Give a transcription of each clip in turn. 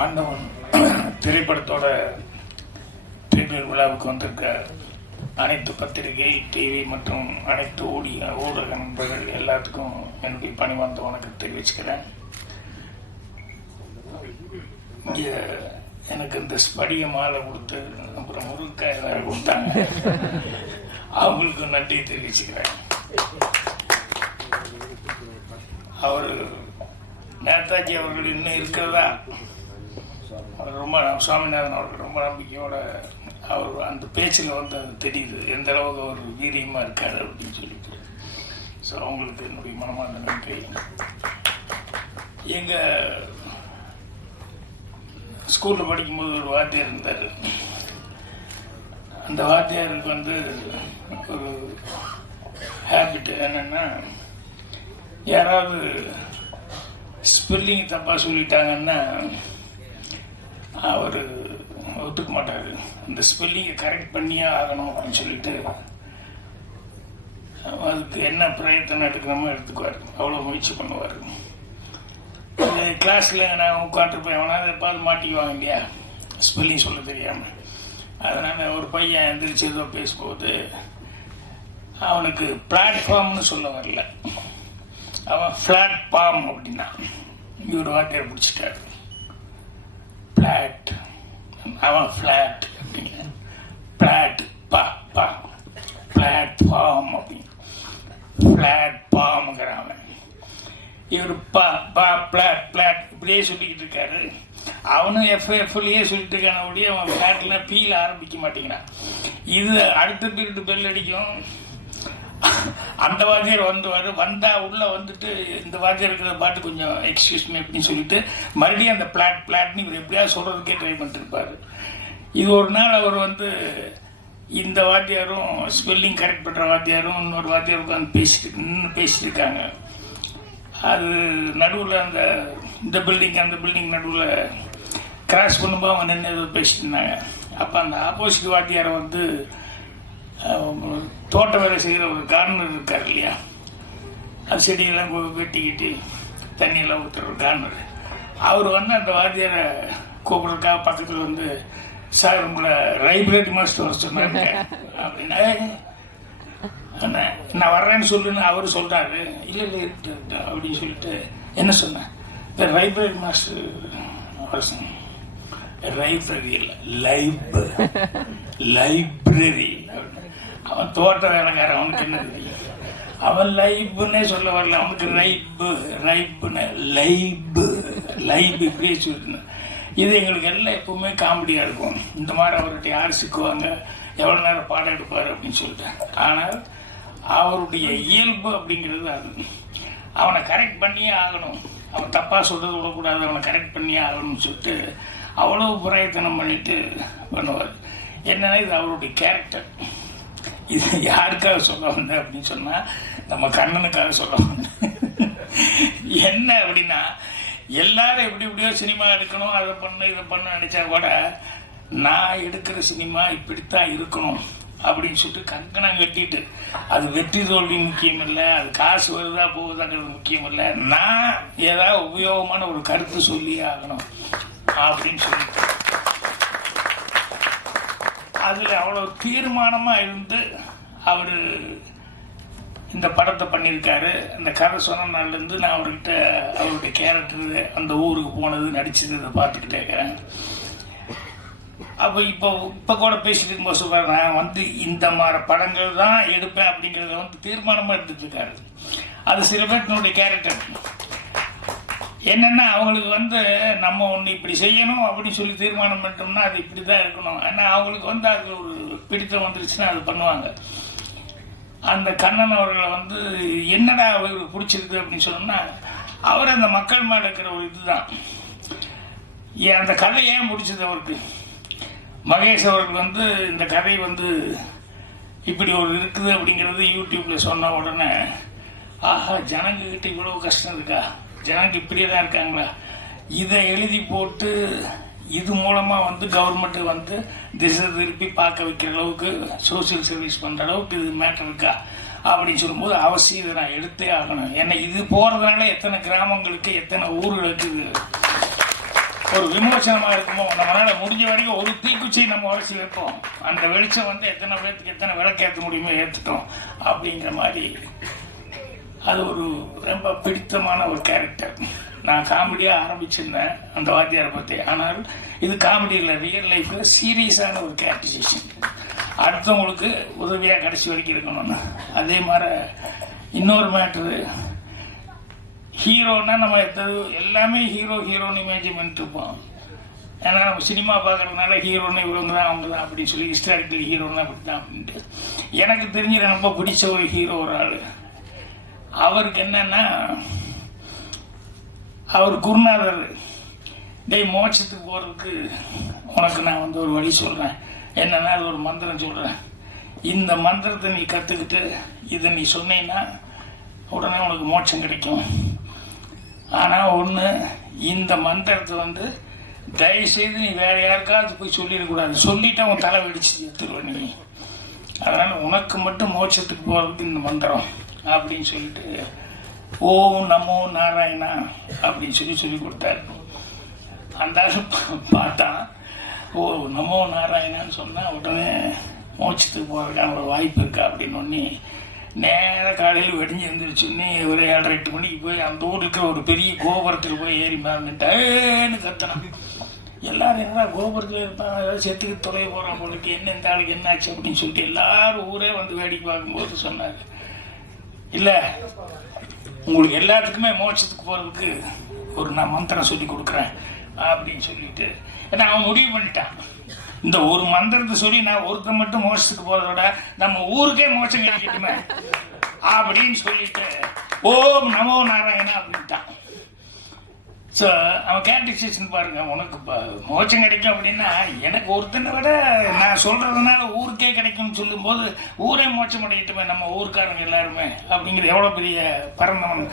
ஆண்டவன் திரைப்படத்தோட பிரீமியர் விழாவுக்கு வந்திருக்க அனைத்து பத்திரிகை, டிவி மற்றும் அனைத்து ஊடக நண்பர்கள் எல்லாத்துக்கும் என்னுடைய பணிவார்ந்த வணக்கம் தெரிவிச்சுக்கிறேன். இங்கே எனக்கு இந்த ஸ்படிக மாலை கொடுத்து அப்புறம் முருங்காய் வேற கொடுத்தாங்க, அவங்களுக்கு நன்றி தெரிவிச்சுக்கிறேன். அவர் நேதாஜி அவர்கள் இன்னும் இருக்கிறதா, ரொம்ப சுவாமிநாதன் அவர்கள் ரொம்ப நம்பிக்கையோட அவர் அந்த பேச்சில் வந்து அது தெரியுது எந்த அளவுக்கு அவர் வீரியமாக இருக்காரு அப்படின்னு சொல்லிட்டு. ஸோ அவங்களுக்கு என்னுடைய மனமார்ந்த நன்றி. எங்கள் ஸ்கூலில் படிக்கும்போது ஒரு வாத்தியார் இருந்தார். அந்த வாத்தியாருக்கு வந்து ஒரு ஹேபிட் என்னென்னா, யாராவது ஸ்பெல்லிங் தப்பாக சொல்லிட்டாங்கன்னா அவர் ஒத்துக்க மாட்டார். அந்த ஸ்பெல்லிங்கை கரெக்ட் பண்ணியே ஆகணும் அப்படின்னு சொல்லிட்டு அதுக்கு என்ன பிரயத்தனம் எடுக்கணுமோ எடுத்துக்குவார். அவ்வளோ முயற்சி பண்ணுவார். கிளாஸில் நான் உட்காந்துருப்பேன், அவனால் எப்பாவது மாட்டிக்குவாங்க இல்லையா ஸ்பெல்லிங் சொல்ல தெரியாமல். அதனால் ஒரு பையன் எந்திரிச்சு ஏதோ பேசும்போது அவனுக்கு பிளாட்ஃபார்ம்னு சொல்ல வரல, அவன் ஃப்ளாட் ஃபார்ம் அப்படின்னா இவர் வார்த்தையை பிடிச்சிட்டாரு. பிளாட், அவன் ஃப்ளாட் அப்படிங்க, பிளாட் பா பா பிளாட்ஃபார்ம் அப்படின்னு பிளாட்ஃபார்முங்கிறான். இவர் பா பா பிளாட் பிளாட் இப்படியே சொல்லிக்கிட்டு இருக்காரு. அவனும் எஃப்எஃப்லேயே சொல்லிட்டு இருக்கான அப்படியே அவன் பிளாட்ல பீல ஆரம்பிக்க மாட்டேங்கிறான். இது அடுத்த பீரியட் பெல் அடிக்கும், அந்த வாத்தியார் வந்தா உள்ள வந்துட்டு இந்த வாத்தியார் இருக்கிற பாட்டு கொஞ்சம் எக்ஸ்கியூஸ் மீ அப்படின்னு சொல்லிட்டு மறுபடியும் அந்த பிளாட்னு இவர் எப்படியாவது சொல்றதுக்கே ட்ரை பண்ணிட்டு இருப்பாரு. இது ஒரு நாள் அவர் வந்து இந்த வாத்தியாரும் ஸ்பெல்லிங் கரெக்ட் பண்ற வாத்தியாரும் இன்னொரு வாத்தியார் உட்காந்து பேசிட்டு இருக்காங்க. அது நடுவில் இந்த பில்டிங் அந்த பில்டிங் நடுவில் கிராஸ் பண்ணும்போது அவங்க நின்று ஏதோ பேசிட்டு இருந்தாங்க. அப்போ அந்த ஆப்போசிட் வாத்தியாரை வந்து தோட்ட வேலை செய்கிற ஒரு கார்னர் இருக்கார் இல்லையா, அது செடியெல்லாம் வெட்டிக்கிட்டு தண்ணியெல்லாம் ஊற்றுற ஒரு கார்னர், அவர் வந்து அந்த வாத்தியாரை கூப்பிட்றதுக்காக பக்கத்தில் வந்து, சார் உங்களை லைப்ரரி மாஸ்டர் வர சொன்னாங்க அப்படின்னா, நான் வர்றேன்னு சொல்லுன்னு அவர் சொல்கிறாரு. இல்லை அப்படின்னு சொல்லிட்டு என்ன சொன்னேன், இந்த லைப்ரரி மாஸ்டர் வர சொன்னேன். லைப்ரரி இல்லை, லைப்ரரி. அவன் தோட்ட வேலைக்காரன், அவனுக்கு என்ன தெரியும், அவன் லைப்னே சொல்ல வரல, அவனுக்கு லைப் இப்படியே சொல்லிட்டு. இது எங்களுக்கு எல்லாம் எப்பவுமே காமெடியாக இருக்கும். இந்த மாதிரி அவர்கிட்ட யார் சிக்குவாங்க, எவ்வளோ நேரம் பாடம் எடுப்பார் அப்படின்னு சொல்லிட்டு. ஆனால் அவருடைய இயல்பு அப்படிங்கிறது அது. அவனை கரெக்ட் பண்ணியே ஆகணும், அவன் தப்பாக சொல்றது விடக்கூடாது, அவனை கரெக்ட் பண்ணியே ஆகணும்னு சொல்லிட்டு அவ்வளோ பிரயத்தனம் பண்ணிட்டு பண்ணுவார். என்னன்னா இது அவருடைய கேரக்டர். இது யாருக்காக சொல்ல வந்தேன் அப்படின்னு சொன்னா, நம்ம கண்ணனுக்காக சொல்ல வந்தேன். என்ன அப்படின்னா, எல்லாரும் எப்படி எப்படியோ சினிமா எடுக்கணும், அதை பண்ணு இதை பண்ண நினைச்சா கூட, நான் எடுக்கிற சினிமா இப்படித்தான் இருக்கணும் அப்படின்னு சொல்லிட்டு கங்கணம் கட்டிட்டு, அது வெற்றி தோல்வி முக்கியம் இல்லை, அது காசு வருதா போகுதாங்கிறது முக்கியம் இல்லை, நான் ஏதாவது உபயோகமான ஒரு கருத்து சொல்லியே ஆகணும் அப்படின்னு சொல்லிட்டு அதுல அவ்வளவு தீர்மானமா இருந்து அவரு இந்த படத்தை பண்ணியிருக்காரு. அந்த கதை சொன்ன நாள்ல இருந்து நான் அவர்கிட்ட அவருடைய கேரக்டர் அந்த ஊருக்கு போனது நடிச்சது இதை பார்த்துக்கிட்டே இருக்கிறேன். அப்போ இப்போ கூட பேசிட்டு இருக்கும்போது சொல்றாரு, நான் வந்து இந்த மாதிரி படங்கள் தான் எடுப்பேன் அப்படிங்கிறத வந்து தீர்மானமா எடுத்துட்டு இருக்காரு. அது சில பேருடைய கேரக்டர் என்னன்னா, அவங்களுக்கு வந்து நம்ம ஒன்று இப்படி செய்யணும் அப்படின்னு சொல்லி தீர்மானம் பண்ணிட்டோம்னா அது இப்படி தான் இருக்கணும். ஏன்னா அவங்களுக்கு வந்து அது ஒரு பிடித்தம் வந்துருச்சுன்னா அது பண்ணுவாங்க. அந்த கண்ணன் அவர்களை வந்து என்னடா அவங்களுக்கு பிடிச்சிருக்கு அப்படின்னு சொன்னோம்னா, அவர் அந்த மக்கள் மேலே இருக்கிற ஒரு இதுதான். அந்த கதை ஏன் பிடிச்சது அவருக்கு, மகேஷ் அவர்கள் வந்து இந்த கதை வந்து இப்படி ஒரு இருக்குது அப்படிங்கிறது யூடியூப்ல சொன்ன உடனே, ஆஹா ஜனங்ககிட்ட இவ்வளவு கஷ்டம் இருக்கா, ஜனங்க இப்படியே தான் இருக்காங்களா, இதை எழுதி போட்டு இது மூலமா வந்து கவர்மெண்ட் வந்து திசை திருப்பி பார்க்க வைக்கிற அளவுக்கு சோசியல் சர்வீஸ் பண்ற அளவுக்கு இது மேட்டர் இருக்கா அப்படின்னு சொல்லும்போது அவசியம் இதை நான் எடுத்தே ஆகணும். ஏன்னா இது போறதுனால எத்தனை கிராமங்களுக்கு எத்தனை ஊர்களுக்கு ஒரு விமோசனமா இருக்குமோ, நம்மளால முடிஞ்ச வரைக்கும் ஒரு தீக்குச்சியை நம்ம உரைச்சி வைப்போம், அந்த வெளிச்சம் வந்து எத்தனை பேருக்கு எத்தனை விளக்கேற்ற முடியுமோ ஏற்றுட்டோம் அப்படிங்கிற மாதிரி. அது ஒரு ரொம்ப பிடித்தமான ஒரு கேரக்டர். நான் காமெடியாக ஆரம்பிச்சிருந்தேன் அந்த வாத்தியாரை பற்றி. ஆனால் இது காமெடியில் ரியல் லைஃப்பில் சீரியஸான ஒரு கேரக்டரைசேஷன். அடுத்தவங்களுக்கு உதவியாக கடைசி வரைக்கும் இருக்கணும்னு. அதே மாதிரி இன்னொரு மேட்ரு, ஹீரோன்னா நம்ம எல்லாமே ஹீரோன்னு இமேஜின் பண்ணிட்டு இருப்போம். ஏன்னா நம்ம சினிமா பார்க்கறதுனால ஹீரோன்னு இவங்க தான் அவங்க தான் அப்படின்னு சொல்லி ஹிஸ்டாரிக்கல் ஹீரோன்னு அப்படி தான் அப்படின்ட்டு. எனக்கு தெரிஞ்ச ரொம்ப பிடிச்ச ஒரு ஹீரோ ஒரு ஆள். அவருக்கு என்னன்னா, அவர் குருநாதர், டேய் மோட்சத்துக்கு போகிறதுக்கு உனக்கு நான் வந்து ஒரு வழி சொல்கிறேன், என்னன்னா அது ஒரு மந்திரம் சொல்கிறேன், இந்த மந்திரத்தை நீ கற்றுக்கிட்டு இதை நீ சொன்னீங்கன்னா உடனே உனக்கு மோட்சம் கிடைக்கும். ஆனால் ஒன்று, இந்த மந்திரத்தை வந்து தயவுசெய்து நீ வேற யாருக்காவது போய் சொல்லிடக்கூடாது, சொல்லிட்டு அவன் தலை வெடிச்சு எடுத்துருவ நீ. அதனால் உனக்கு மட்டும் மோட்சத்துக்கு போகிறதுக்கு இந்த மந்திரம் அப்படின்னு சொல்லிட்டு ஓம் நமோ நாராயணா அப்படின்னு சொல்லி கொடுத்தாரு. அந்த பார்த்தா ஓ நமோ நாராயணான்னு சொன்னால் உடனே மோட்சத்துக்கு போகிறதுக்கான ஒரு வாய்ப்பு இருக்கா அப்படின்னு ஒன்று நேராக காலையில் வெடிஞ்சு எழுந்திரிச்சுன்னு ஒரு 7:30 மணிக்கு போய் அந்த ஊருக்கு ஒரு பெரிய கோபுரத்தில் போய் ஏறி மறந்துட்டேன்னு கத்துறான். எல்லாரும் என்ன கோபுரத்தில் இருப்பாங்க, ஏதாவது செத்துக்கு தொலைய போகிறான் போலுக்கு, என்ன இந்த ஆளுக்கு என்ன ஆச்சு அப்படின்னு சொல்லிட்டு எல்லாரும் ஊரே வந்து வேடிக்கை பார்க்கும்போது சொன்னாங்க, இல்லை உங்களுக்கு எல்லாத்துக்குமே மோட்சத்துக்கு போகிறதுக்கு ஒரு நான் மந்திரம் சொல்லி கொடுக்குறேன் அப்படின்னு சொல்லிட்டு. ஏன்னா அவன் முடிவு பண்ணிட்டான், இந்த ஒரு மந்திரத்தை சொல்லி நான் ஒருத்தர் மட்டும் மோட்சத்துக்கு போகிறதோட நம்ம ஊருக்கே மோட்சம் கிடைக்கட்டுமே அப்படின்னு சொல்லிட்டு ஓம் நமோ நாராயணா அப்படின்ட்டான். ஸோ அவன் கேரக்டரைசேஷன் பாருங்க, உனக்கு மோட்சம் கிடைக்கும் அப்படின்னா எனக்கு ஒருத்தனை விட நான் சொல்றதுனால ஊருக்கே கிடைக்கும்னு சொல்லும்போது ஊரே மோட்சம் அடையட்டுமே நம்ம ஊருக்காரங்க எல்லாருமே அப்படிங்கிறது எவ்வளோ பெரிய பரந்தவன்.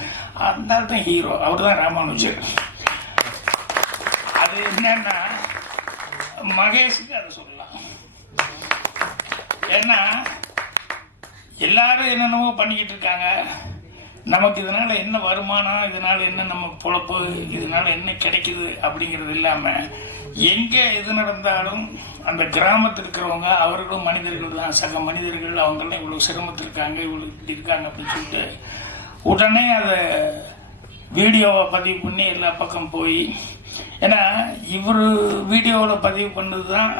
அந்த தான் ஹீரோ, அவர் தான் ராமானுஜர். அது என்னன்னா மகேஷுக்கு அதை சொல்லலாம். ஏன்னா எல்லாரும் என்னென்னவோ பண்ணிக்கிட்டு இருக்காங்க, நமக்கு இதனால என்ன வருமானம், இதனால என்ன நம்ம பொழப்பு, இதனால என்ன கிடைக்குது அப்படிங்கிறது இல்லாமல் எங்கே எது நடந்தாலும் அந்த கிராமத்தில் இருக்கிறவங்க அவர்களும் மனிதர்கள் தான், சக மனிதர்கள், அவங்களாம் இவ்வளோ சிரமத்தில் இருக்காங்க, இவ்வளோ இப்படி இருக்காங்க அப்படின்னு சொல்லிட்டு உடனே அதை வீடியோவை பதிவு பண்ணி எல்லா பக்கம் போய், ஏன்னா இவர் வீடியோவில் பதிவு பண்ணது தான்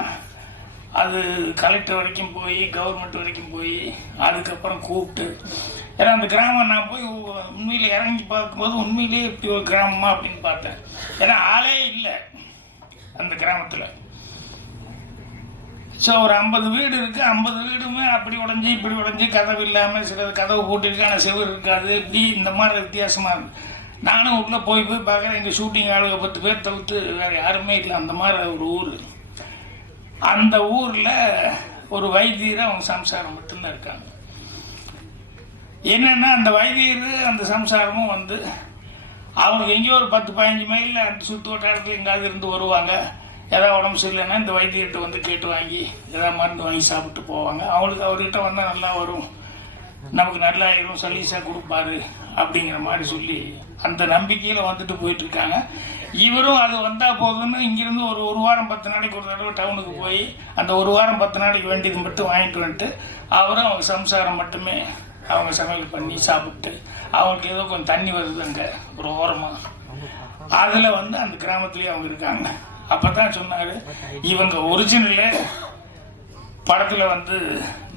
அது கலெக்டர் வரைக்கும் போய் கவர்மெண்ட் வரைக்கும் போய் அதுக்கப்புறம் கூப்பிட்டு, ஏன்னா அந்த கிராமம் நான் போய் உண்மையிலே இறங்கி பார்க்கும்போது உண்மையிலேயே இப்படி ஒரு கிராமமா அப்படின்னு பார்த்தேன். ஏன்னா ஆளே இல்லை அந்த கிராமத்தில். ஸோ ஒரு 50 வீடு இருக்கு, 50 வீடுமே அப்படி உடஞ்சி இப்படி உடஞ்சி, கதவு இல்லாமல், சில கதவு போட்டிருக்கு ஆனால் செவர் இருக்காது, இப்படி இந்த மாதிரி வித்தியாசமாக இருக்கு. நானும் உள்ளே போய் பார்க்குறேன், எங்கள் ஷூட்டிங் ஆளுங்க 10 பேர் தவிர்த்து வேறு யாருமே இல்லை. அந்த மாதிரி ஒரு ஊர். அந்த ஊரில் ஒரு வைத்தியர் அவங்க சம்சாரம் மட்டும்தான் இருக்காங்க. என்னன்னா அந்த வைத்தியர் அந்த சம்சாரமும் வந்து அவங்களுக்கு எங்கேயோ ஒரு 10-15 மைலில் அந்த சுற்று வட்டாரத்தில் எங்காவது இருந்து வருவாங்க. ஏதாவது உடம்பு சரியில்லைன்னா இந்த வைத்தியர்கிட்ட வந்து கேட்டு வாங்கி ஏதாவது மருந்து வாங்கி சாப்பிட்டு போவாங்க. அவங்களுக்கு அவர்கிட்ட வந்தால் நல்லா வரும், நமக்கு நல்லா ஆயிரும், சலீஸாக கொடுப்பாரு அப்படிங்கிற மாதிரி சொல்லி அந்த நம்பிக்கையில் வந்துட்டு போயிட்டு இருக்காங்க. இவரும் அது வந்தால் போதுன்னு இங்கிருந்து ஒரு வாரம் 10 நாளைக்கு ஒரு தடவை டவுனுக்கு போய் அந்த ஒரு வாரம் 10 நாளைக்கு வேண்டியது மட்டும் வாங்கிட்டு வந்துட்டு அவரும் அவங்க சம்சாரம் மட்டுமே அவங்க சமையல் பண்ணி சாப்பிட்டு, அவங்களுக்கு ஏதோ கொஞ்சம் தண்ணி வருது அங்கே ஒரு ஓரமாக, அதில் வந்து அந்த கிராமத்துலேயே அவங்க இருக்காங்க. அப்போ தான் சொன்னார், இவங்க ஒரிஜினலே படத்தில் வந்து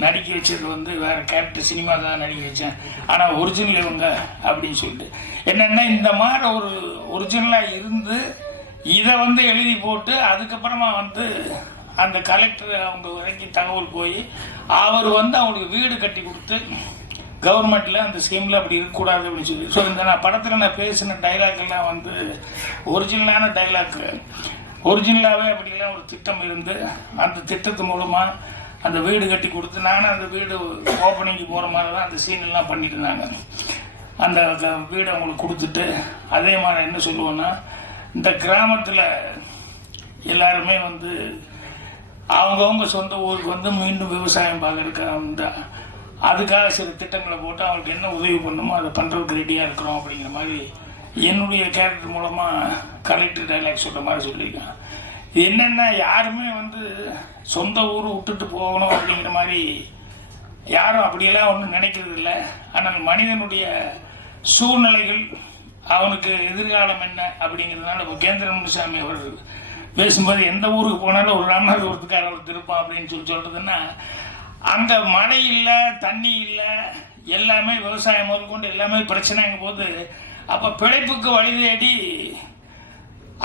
நடிக்க வச்சது வந்து வேறு கேரக்டர், சினிமா தான் நடிக்க வச்சேன், ஆனால் ஒரிஜினல் இவங்க அப்படின்னு சொல்லிட்டு. என்னென்னா இந்த மாதிரி ஒரு ஒரிஜினலாக இருந்து இதை வந்து எழுதி போட்டு அதுக்கப்புறமா வந்து அந்த கலெக்டர் அவங்க வரைக்கும் தகவல் போய் அவர் வந்து அவங்களுக்கு வீடு கட்டி கொடுத்து கவர்மெண்ட்டில் அந்த ஸ்கீமில் அப்படி இருக்கக்கூடாது அப்படின்னு சொல்லி. ஸோ இந்த நான் படத்தில் நான் பேசின டைலாக் எல்லாம் வந்து ஒரிஜினலான டைலாக், ஒரிஜினலாகவே அப்படிலாம் ஒரு திட்டம் இருந்து அந்த திட்டத்து மூலமாக அந்த வீடு கட்டி கொடுத்து நானும் அந்த வீடு ஓப்பனிங்கு போகிற மாதிரி தான் அந்த சீன் எல்லாம் பண்ணிட்டு இருந்தாங்க. அந்த வீடு அவங்களுக்கு கொடுத்துட்டு அதே மாதிரி என்ன சொல்லுவோன்னா, இந்த கிராமத்தில் எல்லாருமே வந்து அவங்கவுங்க சொந்த ஊருக்கு வந்து மீண்டும் விவசாயம் பார்க்கறதுக்கு அதுக்காக சில திட்டங்களை போட்டு அவங்களுக்கு என்ன உதவி பண்ணணுமோ அதை பண்ணுறதுக்கு ரெடியாக இருக்கிறோம் அப்படிங்கிற மாதிரி என்னுடைய கேரக்டர் மூலமாக கலெக்டர் டைலாக் சொல்கிற மாதிரி சொல்லியிருக்கான். இது என்னென்னா யாருமே வந்து சொந்த ஊர் விட்டுட்டு போகணும் அப்படிங்கிற மாதிரி யாரும் அப்படியெல்லாம் ஒன்றும் நினைக்கிறது இல்லை. ஆனால் மனிதனுடைய சூழ்நிலைகள் அவனுக்கு எதிர்காலம் என்ன அப்படிங்கிறதுனால இப்போ கேந்திர முனுசாமி அவர் பேசும்போது எந்த ஊருக்கு போனாலும் ஒரு ராமநாதபுரத்துக்காரர் திருப்பான் அப்படின்னு சொல்றதுன்னா அந்த மழை இல்லை, தண்ணி இல்லை, எல்லாமே விவசாயம் முதற்கொண்டு எல்லாமே பிரச்சனைங்க போது அப்போ பிழைப்புக்கு வழி தேடி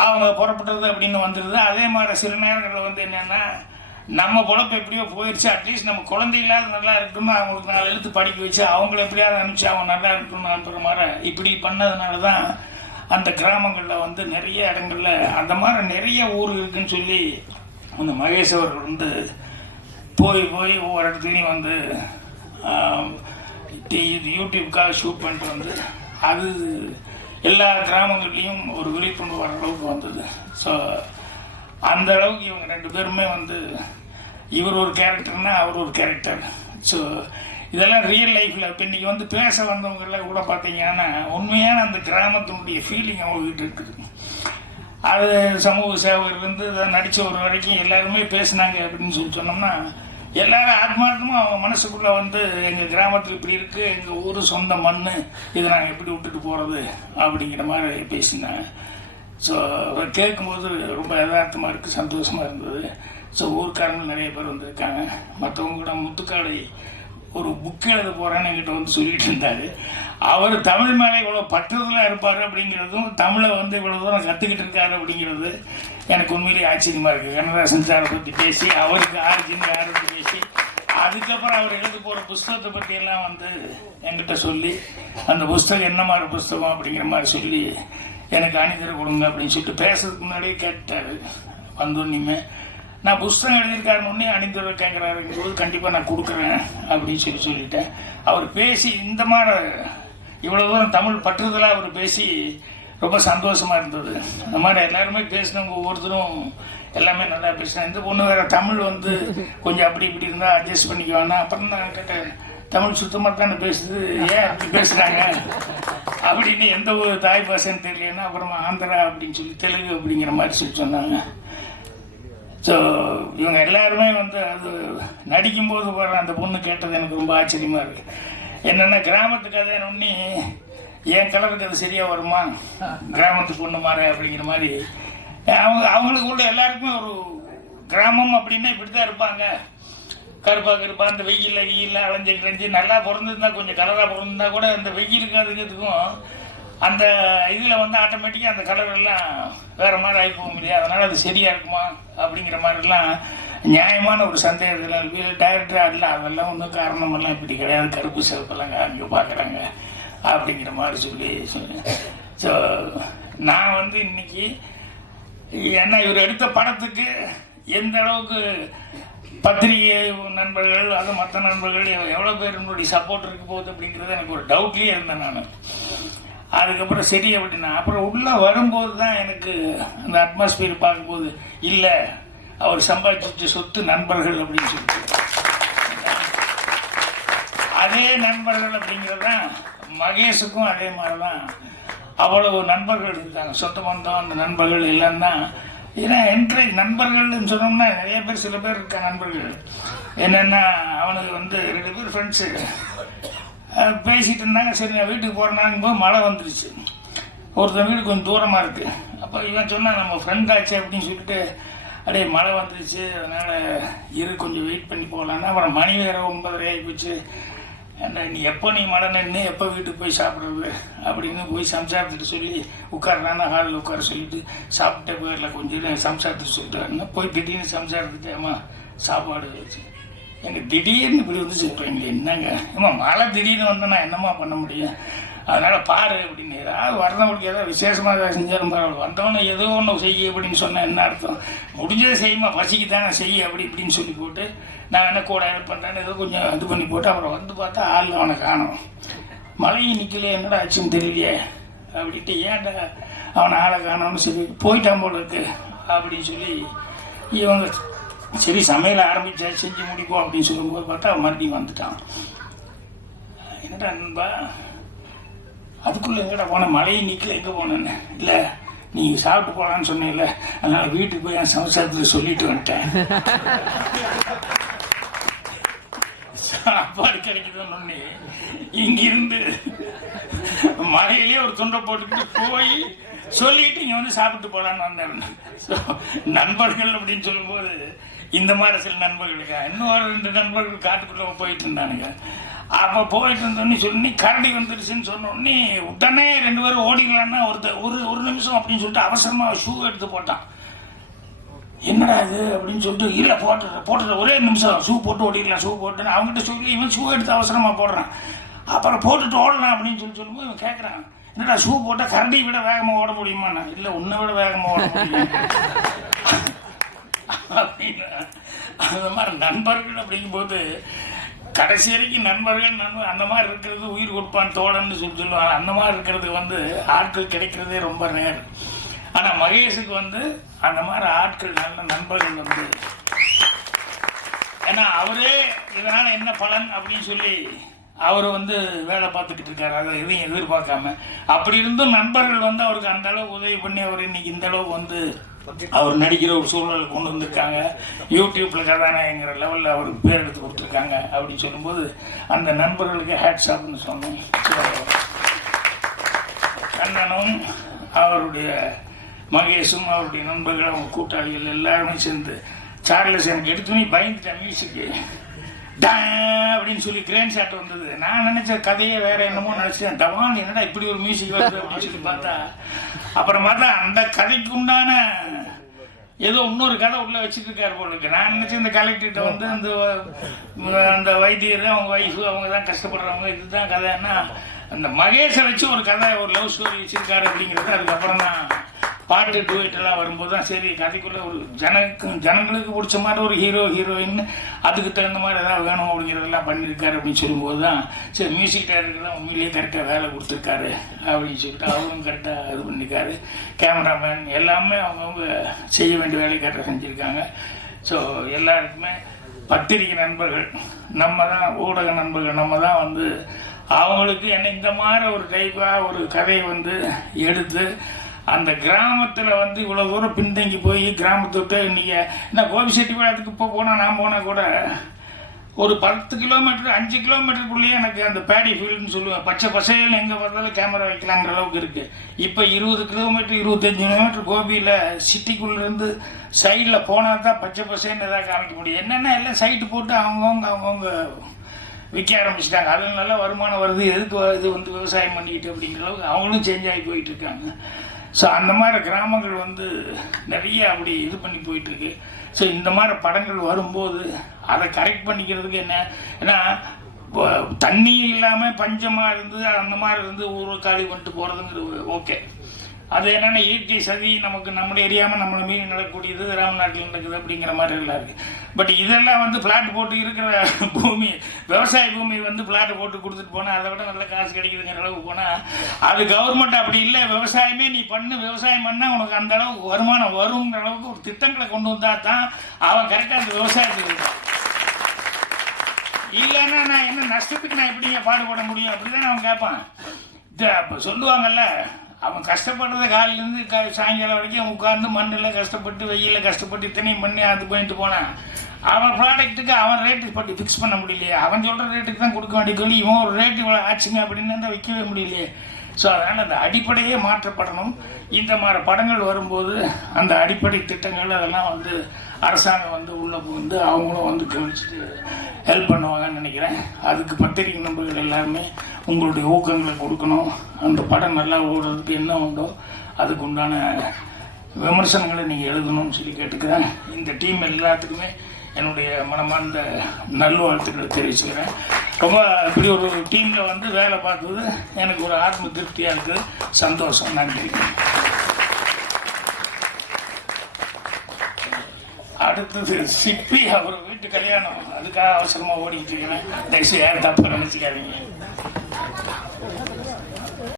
அவங்க புறப்பட்டது அப்படின்னு வந்துடுது. அதே மாதிரி சில நேரங்களில் வந்து என்னென்னா நம்ம பொழப்பு எப்படியோ போயிடுச்சு, அட்லீஸ்ட் நம்ம குழந்தை இல்லாத நல்லா இருக்கணும், அவங்களுக்கு 4 எழுத்து படிக்க வச்சு அவங்கள எப்படியாவது அனுப்பிச்சு அவங்க நல்லா இருக்கணும்னு அனுப்புகிற மாதிரி இப்படி பண்ணதுனால தான் அந்த கிராமங்களில் வந்து நிறைய இடங்கள்ல அந்த மாதிரி நிறைய ஊர் இருக்குன்னு சொல்லி அந்த மகேஷ் அவர்கள் வந்து போய் ஒவ்வொரு இடத்துலையும் வந்து யூடியூப்காக ஷூட் பண்ணிட்டு வந்து அது எல்லா கிராமங்கள்லேயும் ஒரு விழிப்புணர்வு வர அளவுக்கு வந்தது. ஸோ அந்த அளவுக்கு இவங்க 2 பேருமே வந்து இவர் ஒரு கேரக்டர்னா அவர் ஒரு கேரக்டர். ஸோ இதெல்லாம் ரியல் லைஃப்பில் இப்போ இன்றைக்கி வந்து பேச வந்தவங்கெல்லாம் கூட பார்த்தீங்கன்னா உண்மையான அந்த கிராமத்தினுடைய ஃபீலிங் அவங்ககிட்ட இருக்குது. அது சமூக சேவகர் வந்து இதை நடித்தவர் வரைக்கும் எல்லாருமே பேசினாங்க அப்படின்னு சொன்னோம்னா எல்லாரும் ஆத்மார்த்தமும் அவங்க மனசுக்குள்ளே வந்து எங்கள் கிராமத்தில் இப்படி இருக்குது, எங்கள் ஊர் சொந்த மண், இதை நாங்கள் எப்படி விட்டுட்டு போகிறது அப்படிங்கிற மாதிரி பேசினேன். ஸோ கேட்கும்போது ரொம்ப யதார்த்தமாக இருக்குது, சந்தோஷமாக இருந்தது. ஸோ ஊர்க்காரங்க நிறைய பேர் வந்திருக்காங்க. மற்றவங்க கூட முத்துக்காளை ஒரு புக் எழுத போகிறேன்னு என்கிட்ட வந்து சொல்லிட்டு இருந்தார். அவர் தமிழ் மேலே இவ்வளோ பற்றுதலாக இருப்பார் அப்படிங்கிறதும் தமிழை வந்து இவ்வளோ தூரம் கற்றுக்கிட்டு இருக்காரு அப்படிங்கிறது எனக்கு உண்மையிலேயே ஆச்சரியமாக இருக்குது. கண்ணதாசன் சாரை பற்றி பேசி அவருக்கு ஆர்ஜின் யாருக்கு பேசி அதுக்கப்புறம் அவர் எழுத போகிற புஸ்தகத்தை பற்றியெல்லாம் வந்து என்கிட்ட சொல்லி அந்த புஸ்தகம் என்ன மாதிரி புஸ்தகம் அப்படிங்கிற மாதிரி சொல்லி எனக்கு அணிதர கொடுங்க அப்படின்னு சொல்லிட்டு பேசுறதுக்கு முன்னாடியே கேட்டார். வந்தோன்னையுமே நான் புஸ்தகம் எழுதியிருக்காருன்னு அணிந்துரை கேட்குறாருங்கும் போது கண்டிப்பாக நான் கொடுக்குறேன் அப்படின்னு சொல்லிட்டேன். அவர் பேசி இந்த மாதிரி இவ்வளோ தூரம் தமிழ் பற்றுதலாக அவர் பேசி ரொம்ப சந்தோஷமாக இருந்தது. அந்த மாதிரி எல்லாருமே பேசினவங்க ஒவ்வொருத்தரும் எல்லாமே நல்லா பேசினேன். இந்த பொண்ணு வேறு தமிழ் வந்து கொஞ்சம் அப்படி இப்படி இருந்தால் அட்ஜஸ்ட் பண்ணிக்குவானா. அப்புறம் நான் கேட்டேன், தமிழ் சுத்தமாக தானே பேசுது, ஏன் அப்படி பேசுகிறாங்க அப்படின்னு. எந்த ஒரு தாய் பாஷைன்னு தெரியலன்னா அப்புறமா ஆந்திரா அப்படின்னு சொல்லி தெலுங்கு அப்படிங்கிற மாதிரி சொன்னாங்க. ஸோ இவங்க எல்லாருமே வந்து அது நடிக்கும்போது வர அந்த பொண்ணு கேட்டது எனக்கு ரொம்ப ஆச்சரியமாக இருக்குது. என்னென்னா கிராமத்து கதைன்னு ஒன்று என் கலருக்கு அது சரியாக வருமா, கிராமத்து பொண்ணு மாற அப்படிங்கிற மாதிரி அவங்களுக்கு உள்ள எல்லாருக்குமே ஒரு கிராமம் அப்படின்னா இப்படி தான் இருப்பாங்க. கருப்பா அந்த வெயிலில் அலைஞ்சு நல்லா பிறந்திருந்தா கொஞ்சம் கலராக பிறந்திருந்தா கூட அந்த வெயிலுக்கு அதுக்கிறதுக்கும் அந்த இதில் வந்து ஆட்டோமேட்டிக்காக அந்த கலர் எல்லாம் வேறு மாதிரி ஆகி போக முடியாது. அதனால் அது சரியாக இருக்குமா அப்படிங்கிற மாதிரிலாம் நியாயமான ஒரு சந்தேகத்தில் டைரக்டராக இல்லை, அதெல்லாம் ஒன்றும் காரணமெல்லாம் இப்படி கிடையாது, கருப்பு சிறப்பெல்லாம் அங்கே பார்க்குறாங்க அப்படிங்கிற மாதிரி சொல்லி. ஸோ நான் வந்து இன்னைக்கு ஏன்னா இவர் எடுத்த படத்துக்கு எந்த அளவுக்கு பத்திரிகை நண்பர்கள் அது மற்ற நண்பர்கள் எவ்வளோ பேர் என்னுடைய சப்போர்ட் இருக்க போகுது அப்படிங்கிறது எனக்கு ஒரு டவுட்லேயே இருந்தேன் நான். அதுக்கப்புறம் சரி அப்படின்னா அப்புறம் உள்ளே வரும்போது தான் எனக்கு அந்த அட்மாஸ்பியர் பார்க்கும்போது இல்லை அவர் சம்பாதிச்ச சொத்து நண்பர்கள் அப்படின்னு சொல்லிட்டு அதே நண்பர்கள் அப்படிங்கிறது தான் மகேஷுக்கும் அதே மாதிரி தான் அவ்வளவு நண்பர்கள் இருக்காங்க. சொந்த பந்தம் அந்த நண்பர்கள் எல்லாம் தான். ஏன்னா நண்பர்கள்னு சொன்னோம்னா நிறைய பேர் சில பேர் இருக்காங்க நண்பர்கள். என்னென்னா அவனுக்கு வந்து 2 பேர் ஃப்ரெண்ட்ஸு பேசிகிட்டு இருந்தாங்க. சரி நான் வீட்டுக்கு போகிறேன்னாங்கும் போது மழை வந்துருச்சு. ஒருத்தர் வீடு கொஞ்சம் தூரமாக இருக்குது. அப்போ இவன் சொன்னால் நம்ம ஃப்ரெண்ட் ஆச்சு அப்படின்னு சொல்லிட்டு அப்படியே மழை வந்துருச்சு, அதனால் கொஞ்சம் வெயிட் பண்ணி போகலான்னு. அப்புறம் மணி வேறு 9:30 ஆகி போச்சு. நீ எப்போ மழை நின்று எப்போ வீட்டுக்கு போய் சாப்பிட்றது அப்படின்னு போய் சம்சாரத்துட்டு சொல்லி உட்காரலான்னு ஹாலில் உட்கார சொல்லிட்டு சாப்பிட்டே போயிடல கொஞ்சம் சம்சாரத்துட்டு சொல்லிட்டு போய் திடீர்னு சம்சாரத்துட்டு அம்மா சாப்பாடு வச்சு எனக்கு திடீர்னு இப்படி வந்து சொல்கிறீங்களே என்னங்க அம்மா மழை திடீர்னு வந்தால் நான் என்னம்மா பண்ண முடியும், அதனால் பாரு அப்படின்னு. ஏதாவது வரவங்களுக்கு ஏதாவது விசேஷமாக ஏதாவது செஞ்சாலும் பரவாயில்ல, வந்தவொன்னே ஏதோ ஒன்று செய்ய அப்படின்னு சொன்னால் என்ன அர்த்தம், முடிஞ்சதை செய்யுமா பசிக்கு தானே செய்ய அப்படி இப்படின்னு சொல்லி போட்டு நான் என்ன கூட ஹெல்ப் பண்ணுறேன்னு ஏதோ கொஞ்சம் இது பண்ணி போட்டு அப்புறம் வந்து பார்த்தா ஆள் அவனை காணும். மழையும் நிற்கலையே என்னடா ஆச்சுன்னு தெரியலையே அப்படின்ட்டு ஏன்டா அவனை ஆளை காணோம்னு சொல்லி போயிட்டான் போல இருக்கு அப்படின்னு சொல்லி இவங்க சரி சமையல் ஆரம்பிச்சா செஞ்சு முடிப்போம் அப்படின்னு சொல்லும்போது பார்த்தா அவன் மறுபடியும் வந்துட்டான். என்னடா நண்பா அது அதுக்குள்ளே எங்கடா போனேன், மழையை நிற்கல, எங்கே போனேன்னு. இல்லை நீங்கள் சாப்பிட்டு போகலான்னு சொன்னீங்கல்ல, அதனால் வீட்டுக்கு போய் என் சம்சாரத்தில் சொல்லிட்டு வந்துட்டேன். சாப்பாடு கிடைக்குதுன்னு இங்கிருந்து மழையிலேயே ஒரு துண்டை போட்டுக்கிட்டு போய் சொல்லிட்டு இங்கே வந்து சாப்பிட்டு போகலான்னு வந்தேன். ஸோ நண்பர்கள் அப்படின்னு சொல்லும்போது இந்த மாதிரி சில நண்பர்களுக்கு இன்னும் ஒரு 2 நண்பர்கள் காட்டுக்குள்ளே போயிட்டு இருந்தானுங்க. அப்போ போயிட்டு இருந்தோடனே சொல்லி கரடி வந்துருச்சுன்னு சொன்னோடனே உடனே 2 பேரும் ஓடிக்கலான்னா ஒரு நிமிஷம் அப்படின்னு சொல்லிட்டு அவசரமாக ஷூ எடுத்து போட்டான். என்னடா இது அப்படின்னு சொல்லிட்டு இல்லை போட்டுற ஒரே நிமிஷம் ஷூ போட்டு ஓடிக்கலாம், ஷூ போட்டுன்னு அவங்ககிட்ட சொல்லி இவன் ஷூ எடுத்து அவசரமாக போடுறான். அப்புறம் போட்டுட்டு ஓடலாம் அப்படின்னு சொல்லும்போது இவன் கேட்குறான், என்னடா ஷூ போட்டால் கரடியை விட வேகமாக ஓட முடியுமா? நான் இல்லை உன்னை விட வேகமாக ஓட முடியும் அப்படின்னு. அந்த மாதிரி நண்பர்கள் அப்படிங்கும்போது கடைசி வரைக்கும் நண்பர்கள் அந்த மாதிரி இருக்கிறது உயிர் கொடுப்பான் தோழன்னு சொல்லுவாங்க. அந்த மாதிரி இருக்கிறது ஆட்கள் கிடைக்கிறதே ரொம்ப ரேர். ஆனால் மகேஷுக்கு அந்த மாதிரி ஆட்கள் நல்ல நண்பர்கள் ஏன்னா அவரே இதனால் என்ன பலன் அப்படின்னு சொல்லி அவர் வேலை பார்த்துக்கிட்டு இருக்காரு. அதை எதையும் எதிர்பார்க்காம. அப்படி இருந்தும் நண்பர்கள் அவருக்கு அந்த அளவுக்கு உதவி பண்ணி அவர் இன்னைக்கு இந்த அளவுக்கு அவர் நடிக்கிற ஒரு சூழல் கொண்டு வந்திருக்காங்க. யூடியூப்ல கதாநாயகங்கிற லெவலில் அவருக்கு பேர் எடுத்து கொடுத்துருக்காங்க. அப்படின்னு சொல்லும்போது அந்த நண்பர்களுக்கு ஹேட்ஸ் ஆப்னு சொன்னோம். கண்ணனும் அவருடைய மகேஷும் அவருடைய நண்பர்கள் அவங்க கூட்டாளிகள் எல்லாருமே சேர்ந்து சார்லஸ் எனக்கு எடுத்துனே பயந்துட்டேன். மியூசிக்கு அப்படின்னு சொல்லி கிரேன் ஷாட் வந்தது. நான் நினைச்ச கதையே வேற என்னமோ நினைச்சேன். டவான் என்னடா இப்படி ஒரு மியூசிக் வருது அப்படின்னு சொல்லி பார்த்தா அப்புறம் பார்த்தா அந்த கதைக்கு உண்டான ஏதோ இன்னொரு கதை உள்ள வச்சுட்டு இருக்காரு போல இருக்கு. நான் நினைச்சேன் இந்த கலெக்டர்கிட்ட அந்த வைத்தியர் அவங்க ஒய்ஃபு அவங்க தான் கஷ்டப்படுறவங்க, இதுதான் கதைன்னா அந்த மகேஷை வச்சு ஒரு கதை ஒரு லவ் ஸ்டோரி வச்சிருக்காரு அப்படிங்கிறது. அதுக்கப்புறம் தான் பாட்டு டூயட் எல்லாம் வரும்போது தான் சரி கதைக்குள்ள ஒரு ஜனங்களுக்கு பிடிச்ச மாதிரி ஒரு ஹீரோயின் அதுக்கு தகுந்த மாதிரி ஏதாவது வேணும் அப்படிங்கிறதெல்லாம் பண்ணியிருக்காரு அப்படின்னு சொல்லும்போது தான் சரி மியூசிக் டைரக்டர் தான் உண்மையிலேயே கரெக்டாக வேலை கொடுத்துருக்காரு அப்படின்னு சொல்லிட்டு அவரும் கரெக்டாக இது பண்ணியிருக்காரு. கேமராமேன் எல்லாமே அவங்கவுங்க செய்ய வேண்டிய வேலையை கரெக்டாக செஞ்சுருக்காங்க. ஸோ எல்லாருக்குமே பத்திரிகை நண்பர்கள் நம்ம தான், ஊடக நண்பர்கள் நம்ம தான் அவங்களுக்கு என்ன இந்த மாதிரி ஒரு டைப்பாக ஒரு கதையை எடுத்து அந்த கிராமத்தில் இவ்வளோ தூரம் பின்தங்கி போய் கிராமத்தை விட்டு இன்னைக்கு என்ன கோபிச்செட்டிப்பாளையத்துக்கு இப்போ போனால் நான் போனால் கூட ஒரு 10 கிலோமீட்டர் 5 கிலோமீட்டருக்குள்ளேயே எனக்கு அந்த பேடி ஃபீல்டுன்னு சொல்லுவேன். பச்சை பசையில் எங்கே பார்த்தாலும் கேமரா வைக்கலாங்கிற அளவுக்கு இருக்குது. இப்போ 20 கிலோமீட்டர் 25 கிலோமீட்டர் கோபியில் சிட்டிக்குள்ளேருந்து சைடில் போனால் தான் பச்சை பசைன்னு எதாவது காமிக்க முடியும். என்னென்னா எல்லாம் சைட்டு போட்டு அவங்கவுங்க விற்க ஆரம்பிச்சிட்டாங்க. அதில் நல்ல வருமானம் வருது, எதுக்கு இது விவசாயம் பண்ணிக்கிட்டு அப்படிங்கிற அளவுக்கு அவங்களும் சேஞ்ச் ஆகி போயிட்டு இருக்காங்க. ஸோ அந்த மாதிரி கிராமங்கள் நிறைய அப்படி இது பண்ணி போயிட்டுருக்கு. ஸோ இந்த மாதிரி படங்கள் வரும்போது அதை கரெக்ட் பண்ணிக்கிறதுக்கு ஏன்னா தண்ணி இல்லாமல் பஞ்சமாக இருந்து அந்த மாதிரி ஊரை காலி பண்ணிட்டு போகிறதுங்கிறது ஓகே. அது என்னென்னா ஈட்டி சதி நமக்கு நம்மளை எரியாமல் நம்மளை மீறி நடக்கக்கூடியது ராமநாட்டில் நடக்குது அப்படிங்கிற மாதிரி எல்லாம் இருக்குது. பட் இதெல்லாம் ஃப்ளாட் போட்டு இருக்கிற பூமி விவசாய பூமி ஃப்ளாட் போட்டு கொடுத்துட்டு போனால் அதை விட நல்ல காசு கிடைக்குதுங்கிற அளவுக்கு போனால் அது கவர்மெண்ட் அப்படி இல்லை. விவசாயமே நீ விவசாயம் பண்ணால் உனக்கு அந்த அளவுக்கு வருமானம் வருங்கிற அளவுக்கு ஒரு திட்டங்களை கொண்டு வந்தால் தான் அவன் கரெக்டாக அந்த விவசாயத்துக்கு இல்லைன்னா நான் என்ன நஷ்டத்துக்கு நான் எப்படிங்க பாடுபட முடியும் அப்படிதான் அவன் கேட்பான். அப்போ சொல்லுவாங்கல்ல, அவன் கஷ்டப்படுறத காலிலேருந்து சாயங்காலம் வரைக்கும் உட்காந்து மண்ணில் கஷ்டப்பட்டு வெயிலில் கஷ்டப்பட்டு இத்தனையும் பண்ணி அது போயிட்டு போனான். அவன் ப்ராடக்ட்டுக்கு அவன் ரேட்டு பட்டி ஃபிக்ஸ் பண்ண முடியலையே. அவன் சொல்கிற ரேட்டுக்கு தான் கொடுக்க வேண்டிய சொல்லி இவன் ஒரு ரேட்டு இவ்வளோ ஆச்சுங்க அப்படின்னு தான் விற்கவே முடியலையே. ஸோ அதனால் அந்த அடிப்படையே மாற்றப்படணும். இந்த மாதிரி படங்கள் வரும்போது அந்த அடிப்படை திட்டங்கள் அதெல்லாம் அரசாங்கம் உள்ளே புகுந்து அவங்களும் கவனிச்சுட்டு ஹெல்ப் பண்ணுவாங்கன்னு நினைக்கிறேன். அதுக்கு பத்திரிகை நண்பர்கள் எல்லாருமே உங்களுடைய ஊக்கங்களை கொடுக்கணும். அந்த படம் நல்லா ஓடுறதுக்கு என்ன உண்டோ அதுக்கு உண்டான விமர்சனங்களை நீங்கள் எழுதணும்னு சொல்லி கேட்டுக்கிறேன். இந்த டீம் எல்லாத்துக்குமே என்னுடைய மனமார்ந்த நல்வாழ்த்துக்களை தெரிவிச்சுக்கிறேன். ரொம்ப இப்படி ஒரு டீமில் வேலை பார்த்தது எனக்கு ஒரு ஆத்ம திருப்தியாக இருக்குது, சந்தோஷம். நன்றி. அடுத்தது சிப்பி அவர் வீட்டு கல்யாணம், அதுக்காக அவசரமாக ஓடிக்கிட்டு இருக்கிறேன். தயவுசெய்து யாரும் தப்பு நினைச்சுக்காதீங்க.